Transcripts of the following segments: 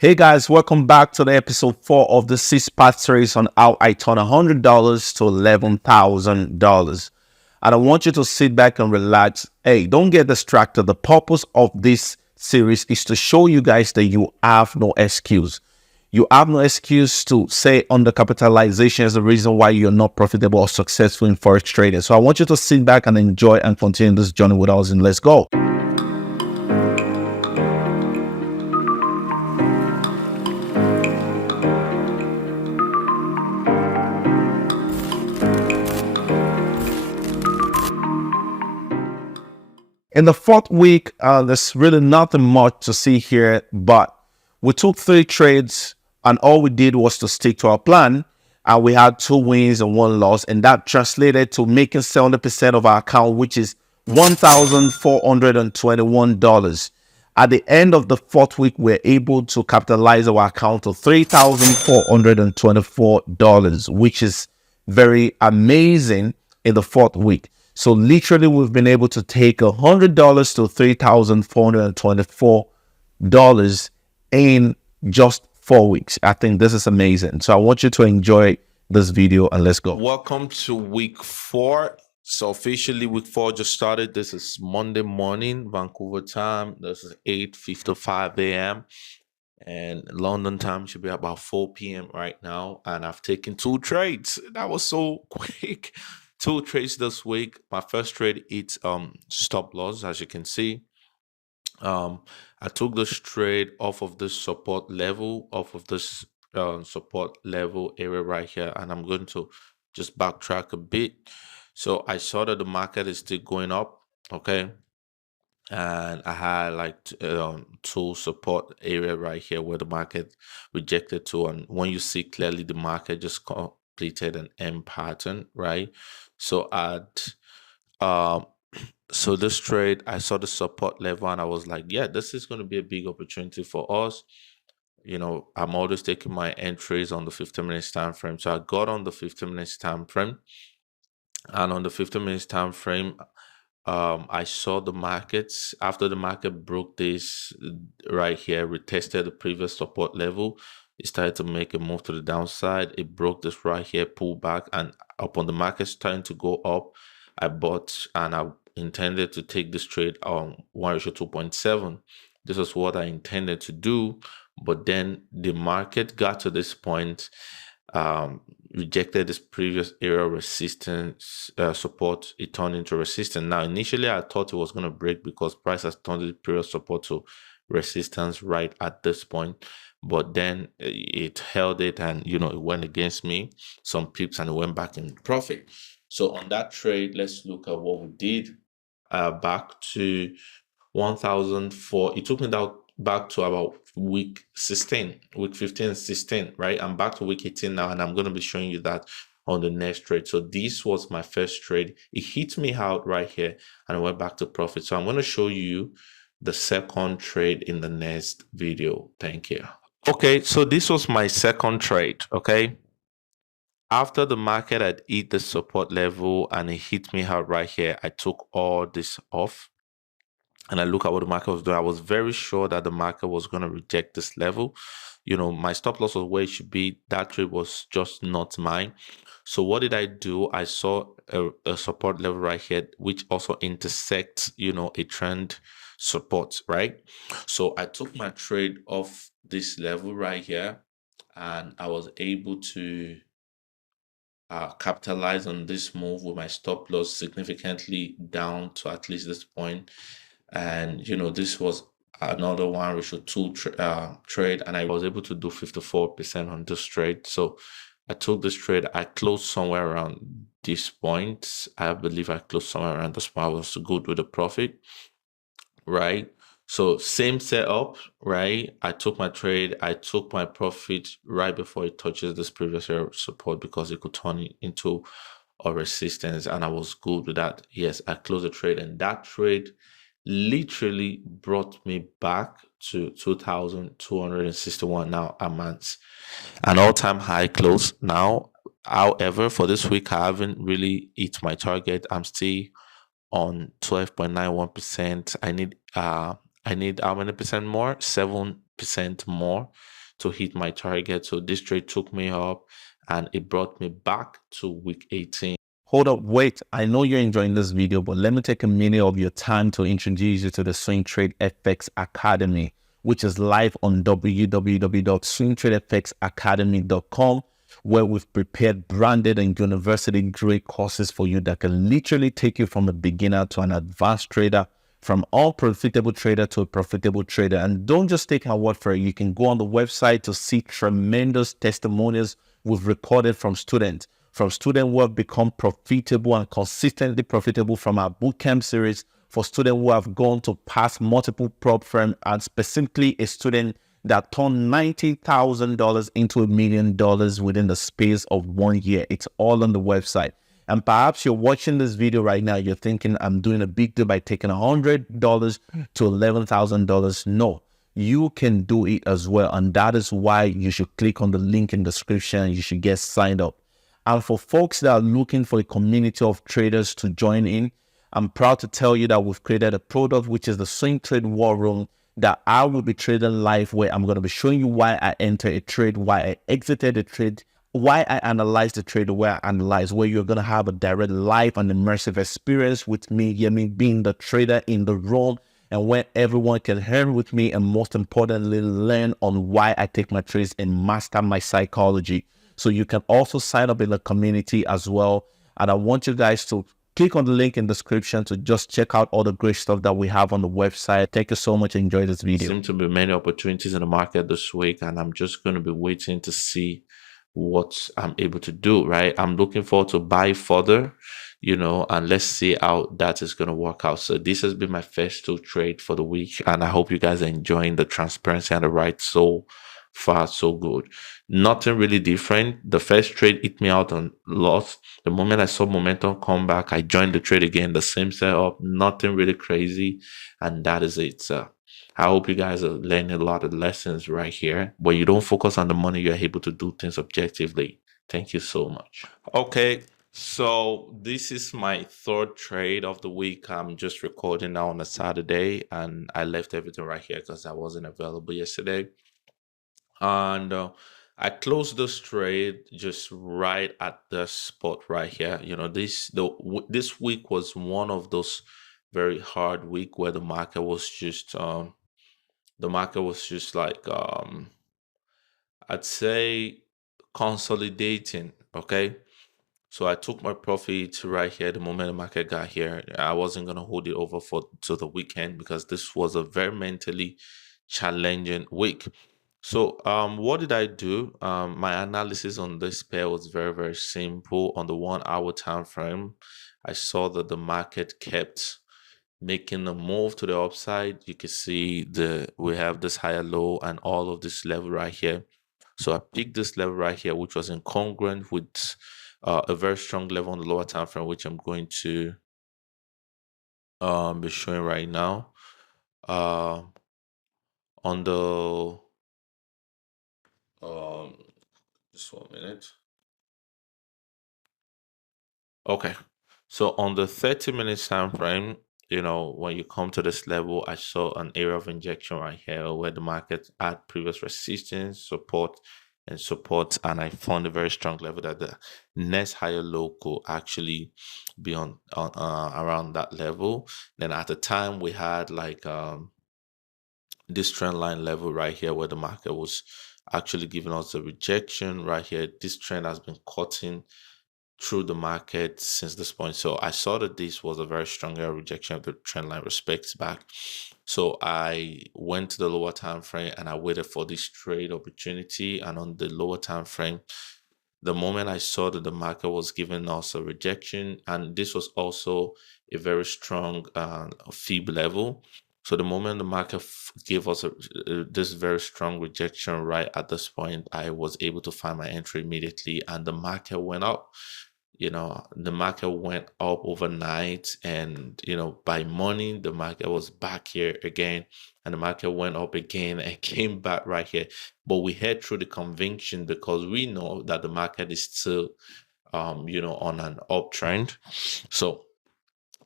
Hey guys, welcome back to the episode 4 of the 6-part series on how I turn $100 to $11,000. And I want you to sit back and relax. Hey, don't get distracted. The purpose of this series is to show you guys that you have no excuse. You have no excuse to say undercapitalization is the reason why you're not profitable or successful in forex trading. So I want you to sit back and enjoy and continue this journey with us, and let's go. In the fourth week, there's really nothing much to see here, but we took 3 trades and all we did was to stick to our plan. And we had 2 wins and 1 loss, and that translated to making 70% of our account, which is $1,421. At the end of the fourth week, we're able to capitalize our account to $3,424, which is very amazing in the fourth week. So literally, we've been able to take $100 to $3,424 in just 4 weeks. I think this is amazing. So I want you to enjoy this video and let's go. Welcome to week 4. So officially week 4 just started. This is Monday morning, Vancouver time. This is 8:55 a.m. and London time should be about 4 p.m. right now. And I've taken 2 trades. That was so quick. 2 trades this week. My first trade is stop loss, as you can see. I took this trade off of this support level, support level area right here, and I'm going to just backtrack a bit. So I saw that the market is still going up, okay, and I had like 2 support area right here where the market rejected to, and when you see clearly the market just completed an M pattern, right? So um so this trade, I saw the support level and I was like, yeah, this is going to be a big opportunity for us. I'm always taking my entries on the 15 minutes time frame. So I got on the 15 minutes time frame, and on the 15 minutes time frame, I saw the markets after the market broke this right here, retested the previous support level. It started to make a move to the downside. It broke this right here, pulled back, and upon the market starting to go up, I bought and I intended to take this trade on 1:2.7. This is what I intended to do, but then the market got to this point, rejected this previous area resistance support. It turned into resistance. Now initially I thought it was going to break because price has turned the previous support to resistance right at this point, but then it held it and it went against me some pips and it went back in profit. So on that trade, let's look at what we did. Back to 1004. It took me down back to about week 16, week 15, 16, right? I'm back to week 18 now, and I'm going to be showing you that on the next trade. So this was my first trade. It hit me out right here and I went back to profit. So I'm going to show you the second trade in the next video. Thank you. Okay, so this was my second trade, okay? After the market had hit the support level and it hit me out right here, I took all this off and I look at what the market was doing. I was very sure that the market was going to reject this level. My stop loss was where it should be. That trade was just not mine. So what did I do? I saw a support level right here, which also intersects, a trend support, right? So I took my trade off this level right here, and I was able to capitalize on this move with my stop loss significantly down to at least this point. And this was another 1:2 trade, and I was able to do 54% on this trade. So I took this trade. I closed somewhere around this point. I believe I closed somewhere around this point. I was good with the profit, right? So same setup, right? I took my trade, I took my profit right before it touches this previous area of support because it could turn it into a resistance, and I was good with that. Yes, I closed the trade, and that trade literally brought me back to 2,261 now a month, an all-time high close now. However, for this week, I haven't really hit my target. I'm still on 12.91%. I need how many percent more? 7 50% more to hit my target. So this trade took me up and it brought me back to week 18. Hold up, wait. I know you're enjoying this video, but let me take a minute of your time to introduce you to the SwingTradeFX Academy, which is live on www.swingtradefxacademy.com, where we've prepared branded and university-grade courses for you that can literally take you from a beginner to an advanced trader, from unprofitable trader to a profitable trader. And don't just take our word for it. You can go on the website to see tremendous testimonials we've recorded from students who have become profitable and consistently profitable from our bootcamp series, for students who have gone to pass multiple prop firms, and specifically a student that turned $90,000 into $1 million within the space of 1 year. It's all on the website. And perhaps you're watching this video right now, you're thinking, I'm doing a big deal by taking $100 to $11,000. No, you can do it as well. And that is why you should click on the link in the description. You should get signed up. And for folks that are looking for a community of traders to join in, I'm proud to tell you that we've created a product, which is the Swing Trade War Room, that I will be trading live, where I'm going to be showing you why I entered a trade, why I exited a trade, why I analyzed the trade, where I analyzed, where you're going to have a direct live and immersive experience with me, me being the trader in the room, and where everyone can learn with me, and most importantly, learn on why I take my trades and master my psychology. So you can also sign up in the community as well. And I want you guys to click on the link in the description to just check out all the great stuff that we have on the website. Thank you so much. Enjoy this video. There seem to be many opportunities in the market this week, and I'm just going to be waiting to see what I'm able to do, right? I'm looking forward to buy further, and let's see how that is going to work out. So this has been my first two trade for the week, and I hope you guys are enjoying the transparency and the right so far so good. Nothing really different. The first trade hit me out on loss. The moment I saw momentum come back, I joined the trade again, the same setup, nothing really crazy, and that is it. So I hope you guys are learning a lot of lessons right here. When you don't focus on the money, you're able to do things objectively. Thank you so much. Okay, so this is my third trade of the week. I'm just recording now on a Saturday, and I left everything right here because I wasn't available yesterday. And I closed this trade just right at the spot right here. This week was one of those very hard week where the market was just like I'd say consolidating. Okay, so I took my profit right here the moment the market got here. I wasn't gonna hold it over for to the weekend because this was a very mentally challenging week. So what did I do? My analysis on this pair was very, very simple. On the 1 hour time frame, I saw that the market kept making a move to the upside. You can see we have this higher low and all of this level right here. So I picked this level right here, which was incongruent with a very strong level on the lower time frame, which I'm going to be showing right now. On the just 1 minute. Okay. So on the 30 minutes time frame, when you come to this level, I saw an area of injection right here where the market had previous resistance, support, and I found a very strong level that the next higher low could actually be on around that level. Then at the time we had like this trend line level right here where the market was actually giving us a rejection right here. This trend has been cutting through the market since this point. So I saw that this was a very strong rejection of the trend line respects back. So I went to the lower time frame and I waited for this trade opportunity. And on the lower time frame, the moment I saw that the market was giving us a rejection, and this was also a very strong fib level. So the moment the market gave us this very strong rejection right at this point, I was able to find my entry immediately, and the market went up. The market went up overnight, and by morning the market was back here again, and the market went up again and came back right here. But we head through the conviction because we know that the market is still on an uptrend. So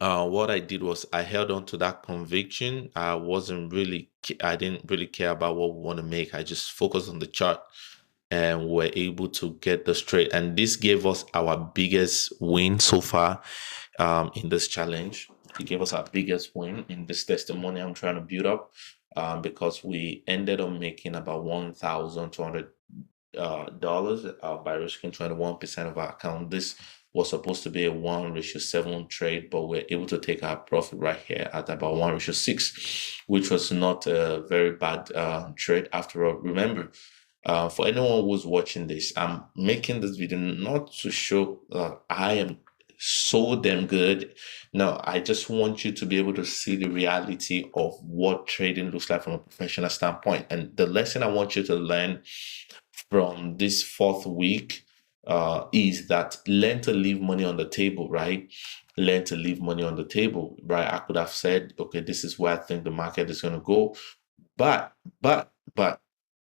what I did was I held on to that conviction. I didn't really care about what we want to make. I just focused on the chart and were able to get the straight. And this gave us our biggest win so far in this challenge. It gave us our biggest win in this testimony I'm trying to build up because we ended up making about $1,200 by risking 21% of our account. This was supposed to be a 1:7 trade, but we're able to take our profit right here at about 1:6, which was not a very bad trade after all. Remember, for anyone who's watching this, I'm making this video not to show I am so damn good. No, I just want you to be able to see the reality of what trading looks like from a professional standpoint. And the lesson I want you to learn from this fourth week is that learn to leave money on the table, right? Learn to leave money on the table, right? I could have said, okay, this is where I think the market is going to go. But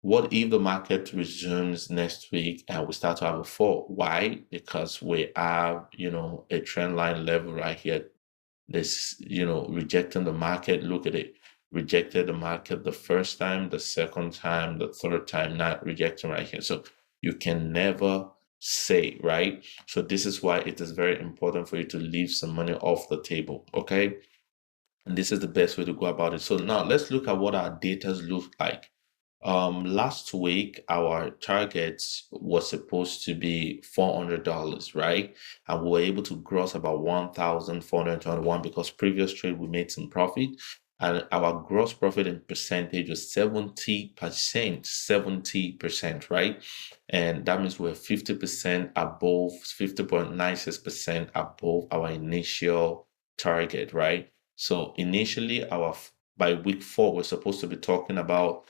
what if the market resumes next week and we start to have a fall? Why? Because we have, a trend line level right here. This, rejecting the market. Look at it. Rejected the market the first time, the second time, the third time, not rejecting right here. So you can never say, right? So this is why it is very important for you to leave some money off the table, okay? And this is the best way to go about it. So now let's look at what our data look like. Last week our target was supposed to be $400, right? And we were able to gross about 1,421 because previous trade we made some profit, and our gross profit in percentage was 70%, right? And that means we're 50% above, 50.96% above our initial target, right? So initially by week 4 we're supposed to be talking about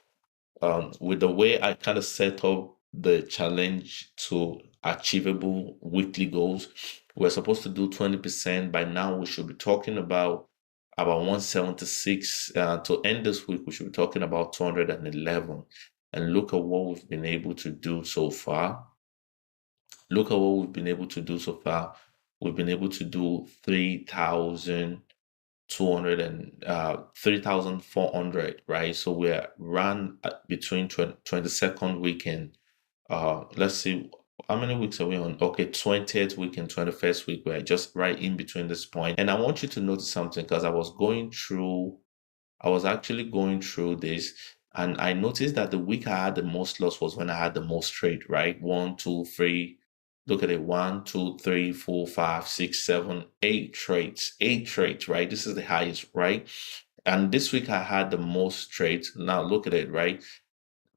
with the way I kind of set up the challenge to achievable weekly goals, we're supposed to do 20%. By now, we should be talking about 176. To end this week, we should be talking about 211. And look at what we've been able to do so far. Look at what we've been able to do so far. We've been able to do 3,200 and 3,400, right? So we're run between 22nd week and let's see, how many weeks are we on? Okay, 20th week and 21st week. We're just right in between this point. And I want you to notice something because I was actually going through this, and I noticed that the week I had the most loss was when I had the most trade, right? One, two, three. Look at it. 1, 2, 3, 4, 5, 6, 7, 8 trades. 8 trades, right? This is the highest, right? And this week I had the most trades. Now look at it, right?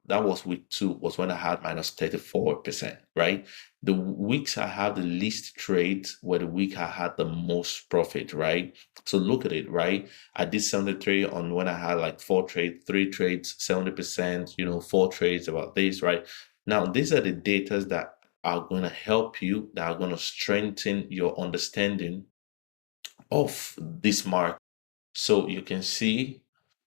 That was week 2, was when I had minus 34%, right? The weeks I had the least trades were the week I had the most profit, right? So look at it, right? I did 73 on when I had like 4 trades, 3 trades, 70%, 4 trades, about this, right? Now, these are the data that are going to help you, that are going to strengthen your understanding of this market. So you can see,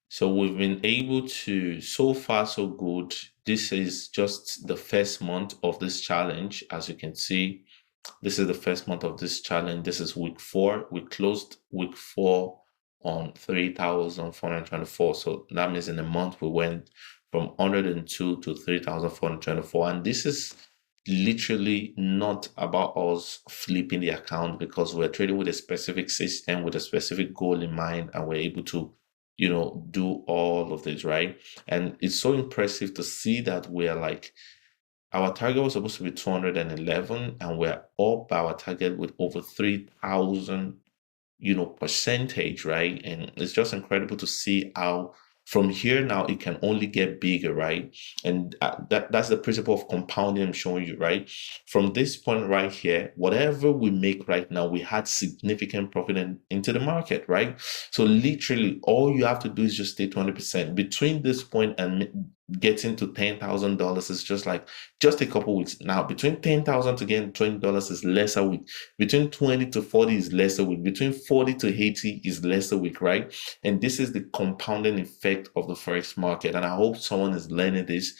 so we've been able to, so far so good. This is just the first month of this challenge. As you can see, this is the first month of this challenge. This is week 4. We closed week 4 on 3,424. So that means in a month we went from 102 to 3,424. And this is literally not about us flipping the account, because we're trading with a specific system, with a specific goal in mind, and we're able to do all of this, right? And it's so impressive to see that we're like, our target was supposed to be 211, and we're up our target with over 3,000 percentage, right? And it's just incredible to see how from here now it can only get bigger, right? And that's the principle of compounding I'm showing you, right? From this point right here, whatever we make right now, we had significant profit into the market, right? So literally all you have to do is just stay 20%. Between this point and getting to $10,000 is just a couple weeks. Now between 10,000 to getting $20 is less a week. Between 20 to 40 is less a week. Between 40 to 80 is less a week, right? And this is the compounding effect of the forex market. And I hope someone is learning this.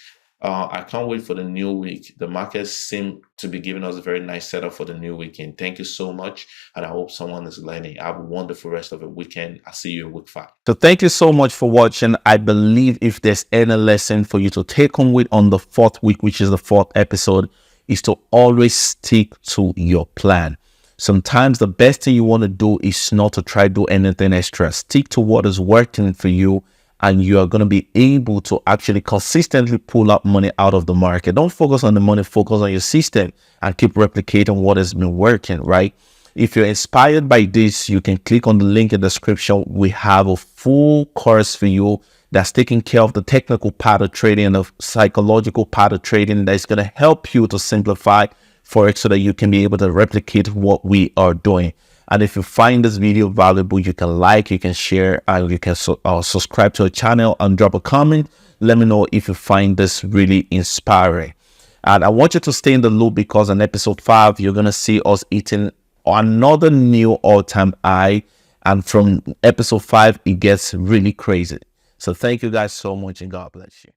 I can't wait for the new week. The markets seem to be giving us a very nice setup for the new weekend. Thank you so much, and I hope someone is learning. Have a wonderful rest of the weekend. I'll see you in week 5. So thank you so much for watching. I believe if there's any lesson for you to take on with on the 4th week, which is the 4th episode, is to always stick to your plan. Sometimes the best thing you want to do is not to try to do anything extra. Stick to what is working for you, and you are going to be able to actually consistently pull out money out of the market. Don't focus on the money, focus on your system and keep replicating what has been working, right? If you're inspired by this, you can click on the link in the description. We have a full course for you that's taking care of the technical part of trading and the psychological part of trading that's going to help you to simplify Forex so that you can be able to replicate what we are doing. And if you find this video valuable, you can like, you can share, and you can subscribe to the channel and drop a comment. Let me know if you find this really inspiring. And I want you to stay in the loop because in episode 5, you're going to see us hitting another new all-time high. And from episode 5, it gets really crazy. So thank you guys so much and God bless you.